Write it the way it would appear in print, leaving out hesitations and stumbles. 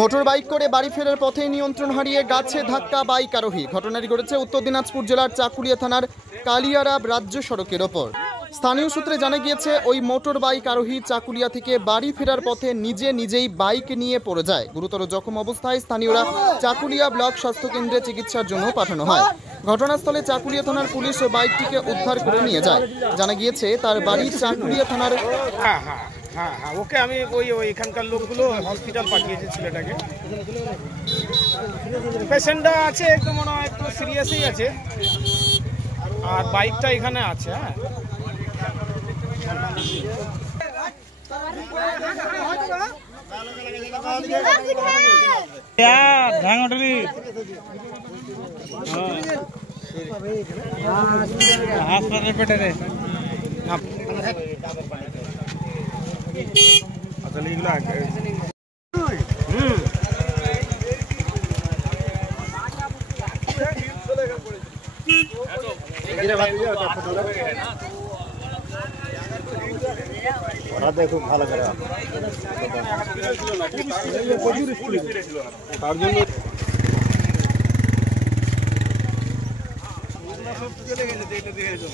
Motor bike করে বাড়ি ফেরার পথে নিয়ন্ত্রণ হারিয়ে গাছে ধাক্কা বাইক আরোহী। ঘটনাটি ঘটেছে উত্তর দিনাজপুর জেলার চাকুলিয়া থানার কালিয়ারাব রাজ্য সড়কের ওপর। স্থানীয় সূত্রে জানা গিয়েছে, ওই মোটর বাইক আরোহী চাকুলিয়া থেকে বাড়ি ফেরার পথে নিজেই বাইক নিয়ে পড়ে যায়। গুরুতর জখম অবস্থায় স্থানীয়রা চাকুলিয়া ব্লক স্বাস্থ্য কেন্দ্রে চিকিৎসার জন্য পাঠানো হয়। ঘটনাস্থলে চাকুলিয়া থানার পুলিশ ও বাইকটিকে উদ্ধার করে নিয়ে যায়। জানা গিয়েছে, তার বাড়ি চাকুলিয়া থানার। হ্যাঁ, ওকে আমি এখানকার লোকগুলো হসপিটাল পাঠিয়েছে ছেলেটাকে। পেশেন্টটা আছে একটু মনে হয় একটু সিরিয়াসই আছে, আর বাইকটা এখানে আছে। হাসপাতালে পেটে রে খুব ভালো করে তার জন্য চলে গেছে।